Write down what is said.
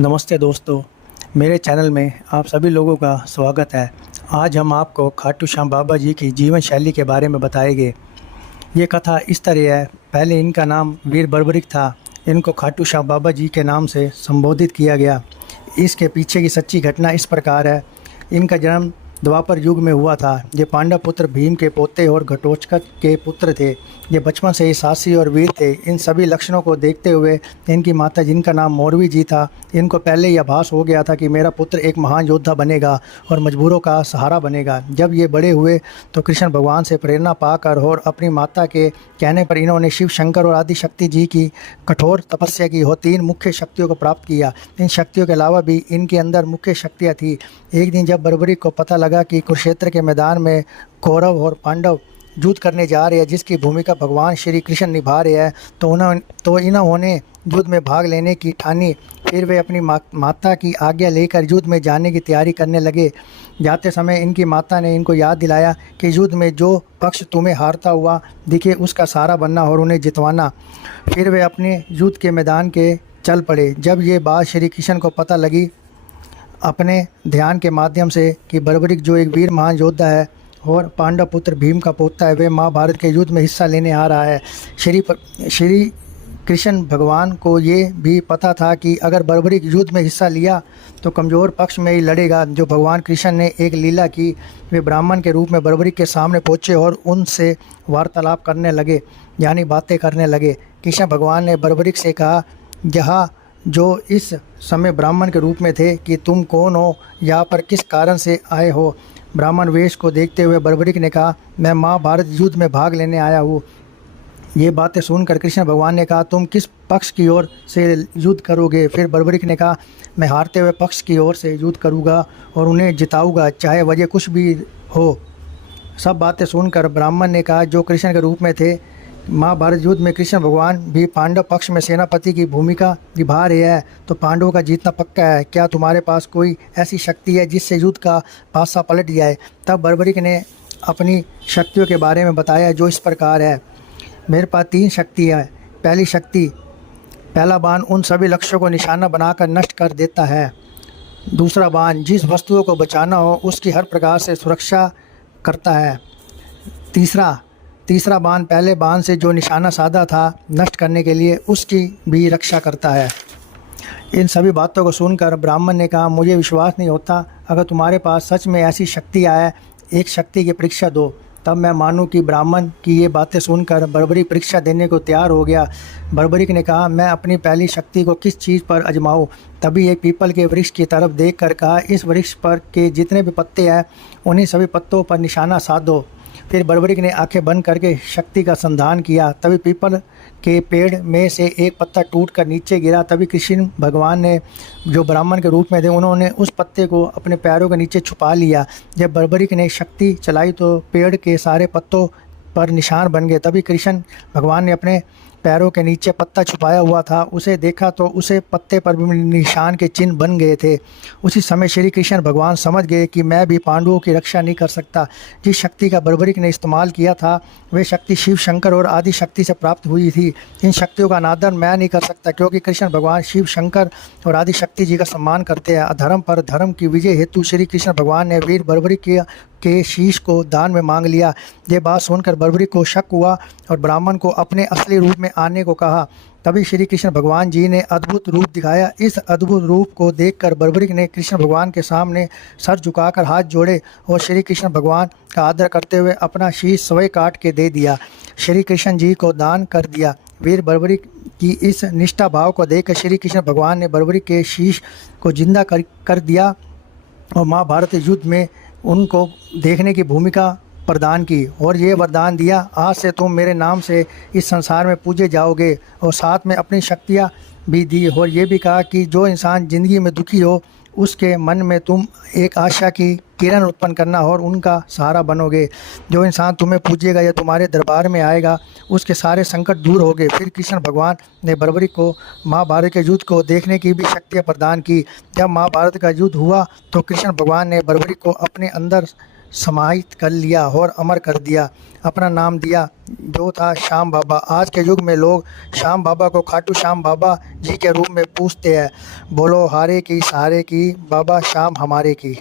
नमस्ते दोस्तों, मेरे चैनल में आप सभी लोगों का स्वागत है। आज हम आपको खाटू श्याम बाबा जी की जीवन शैली के बारे में बताएंगे। ये कथा इस तरह है। पहले इनका नाम वीर बर्बरिक था। इनको खाटू श्याम बाबा जी के नाम से संबोधित किया गया। इसके पीछे की सच्ची घटना इस प्रकार है। इनका जन्म द्वापर युग में हुआ था। ये पांडव पुत्र भीम के पोते और घटोत्कच के पुत्र थे। ये बचपन से ही साहसी और वीर थे। इन सभी लक्षणों को देखते हुए इनकी माता, जिनका नाम मौरवी जी था, इनको पहले ही आभास हो गया था कि मेरा पुत्र एक महान योद्धा बनेगा और मजबूरों का सहारा बनेगा। जब ये बड़े हुए तो कृष्ण भगवान से प्रेरणा पाकर और अपनी माता के कहने पर इन्होंने शिव शंकर और आदि शक्ति जी की कठोर तपस्या की और 3 मुख्य शक्तियों को प्राप्त किया। इन शक्तियों के अलावा भी इनके अंदर मुख्य शक्तियाँ थी। एक दिन जब बर्बरिक को पता लगा कि कुरुक्षेत्र के मैदान में कौरव और पांडव युद्ध करने जा रहे हैं, जिसकी भूमिका भगवान श्री कृष्ण निभा रहे हैं, तो इन्होंने युद्ध में भाग लेने की ठानी। फिर वे अपनी माता की आज्ञा लेकर युद्ध में जाने की तैयारी करने लगे। जाते समय इनकी माता ने इनको याद दिलाया कि युद्ध में जो पक्ष तुम्हें हारता हुआ दिखे उसका सहारा बनना और उन्हें जितवाना। फिर वे अपने युद्ध के मैदान के चल पड़े। जब ये बात श्री कृष्ण को पता लगी अपने ध्यान के माध्यम से कि बर्बरिक जो एक वीर महान योद्धा है और पांडव पुत्र भीम का पोता है, वे महाभारत के युद्ध में हिस्सा लेने आ रहा है। श्री कृष्ण भगवान को ये भी पता था कि अगर बर्बरिक युद्ध में हिस्सा लिया तो कमज़ोर पक्ष में ही लड़ेगा। जो भगवान कृष्ण ने एक लीला की। वे ब्राह्मण के रूप में बर्बरिक के सामने पहुँचे और उनसे वार्तालाप करने लगे, यानी बातें करने लगे। कृष्ण भगवान ने बर्बरिक से कहा, जहाँ जो इस समय ब्राह्मण के रूप में थे, कि तुम कौन हो, यहाँ पर किस कारण से आए हो। ब्राह्मण वेश को देखते हुए बर्बरिक ने कहा, मैं महाभारत युद्ध में भाग लेने आया हूँ। ये बातें सुनकर कृष्ण भगवान ने कहा, तुम किस पक्ष की ओर से युद्ध करोगे। फिर बर्बरिक ने कहा, मैं हारते हुए पक्ष की ओर से युद्ध करूँगा और उन्हें जिताऊँगा, चाहे वजह कुछ भी हो। सब बातें सुनकर ब्राह्मण ने कहा, जो कृष्ण के रूप में थे, महाभारत युद्ध में कृष्ण भगवान भी पांडव पक्ष में सेनापति की भूमिका निभा रहे हैं, तो पांडवों का जीतना पक्का है। क्या तुम्हारे पास कोई ऐसी शक्ति है जिससे युद्ध का पासा पलट जाए। तब बर्बरिक ने अपनी शक्तियों के बारे में बताया, जो इस प्रकार है। मेरे पास 3 शक्ति है। पहली शक्ति, पहला बाण उन सभी लक्ष्यों को निशाना बनाकर नष्ट कर देता है। दूसरा बाण जिस वस्तुओं को बचाना हो उसकी हर प्रकार से सुरक्षा करता है। तीसरा बाण पहले बाण से जो निशाना साधा था नष्ट करने के लिए, उसकी भी रक्षा करता है। इन सभी बातों को सुनकर ब्राह्मण ने कहा, मुझे विश्वास नहीं होता। अगर तुम्हारे पास सच में ऐसी शक्ति आए, एक शक्ति की परीक्षा दो, तब मैं मानूं कि ब्राह्मण की ये बातें सुनकर बर्बरिक परीक्षा देने को तैयार हो गया। बर्बरिक ने कहा, मैं अपनी पहली शक्ति को किस चीज़ पर आजमाऊं। तभी एक पीपल के वृक्ष की तरफ देखकर कहा, इस वृक्ष पर के जितने भी पत्ते हैं उन्हीं सभी पत्तों पर निशाना साध दो। फिर बर्बरिक ने आंखें बंद करके शक्ति का संधान किया। तभी पीपल के पेड़ में से एक पत्ता टूटकर नीचे गिरा। तभी कृष्ण भगवान ने, जो ब्राह्मण के रूप में थे, उन्होंने उस पत्ते को अपने पैरों के नीचे छुपा लिया। जब बर्बरिक ने शक्ति चलाई तो पेड़ के सारे पत्तों पर निशान बन गए। तभी कृष्ण भगवान ने अपने पैरों के नीचे पत्ता छुपाया हुआ था, उसे देखा तो उसे पत्ते पर भी निशान के चिन्ह बन गए थे। उसी समय श्री कृष्ण भगवान समझ गए कि मैं भी पांडवों की रक्षा नहीं कर सकता। जिस शक्ति का बर्बरिक ने इस्तेमाल किया था, वे शक्ति शिव शंकर और आदि शक्ति से प्राप्त हुई थी। इन शक्तियों का अनादर मैं नहीं कर सकता, क्योंकि कृष्ण भगवान शिव शंकर और आदि शक्ति जी का सम्मान करते हैं। अधर्म पर धर्म की विजय हेतु श्री कृष्ण भगवान ने वीर बर्बरिक के शीश को दान में मांग लिया। ये बात सुनकर बर्बरिक को शक हुआ और ब्राह्मण को अपने असली रूप में आने को कहा। तभी श्री कृष्ण भगवान जी ने अद्भुत रूप दिखाया। इस अद्भुत रूप को देखकर बर्बरिक ने कृष्ण भगवान के सामने सर झुकाकर हाथ जोड़े और श्री कृष्ण भगवान का आदर करते हुए अपना शीश स्वयं काट के दे दिया। श्री कृष्ण जी को दान कर दिया। वीर बर्बरिक की इस निष्ठा भाव को देखकर श्री कृष्ण भगवान ने बर्बरिक के शीश को जिंदा कर दिया और महाभारत युद्ध में उनको देखने की भूमिका प्रदान की और ये वरदान दिया, आज से तुम मेरे नाम से इस संसार में पूजे जाओगे। और साथ में अपनी शक्तियाँ भी दी और ये भी कहा कि जो इंसान ज़िंदगी में दुखी हो उसके मन में तुम एक आशा की किरण उत्पन्न करना और उनका सहारा बनोगे। जो इंसान तुम्हें पूजेगा या तुम्हारे दरबार में आएगा उसके सारे संकट दूर होंगे। फिर कृष्ण भगवान ने बर्बरिक को महाभारत के युद्ध को देखने की भी शक्तियाँ प्रदान की। जब महाभारत का युद्ध हुआ तो कृष्ण भगवान ने बर्बरिक को अपने अंदर समाहित कर लिया और अमर कर दिया, अपना नाम दिया जो था श्याम बाबा। आज के युग में लोग श्याम बाबा को खाटू श्याम बाबा जी के रूप में पूछते हैं। बोलो हारे की सहारे की, बाबा श्याम हमारे की।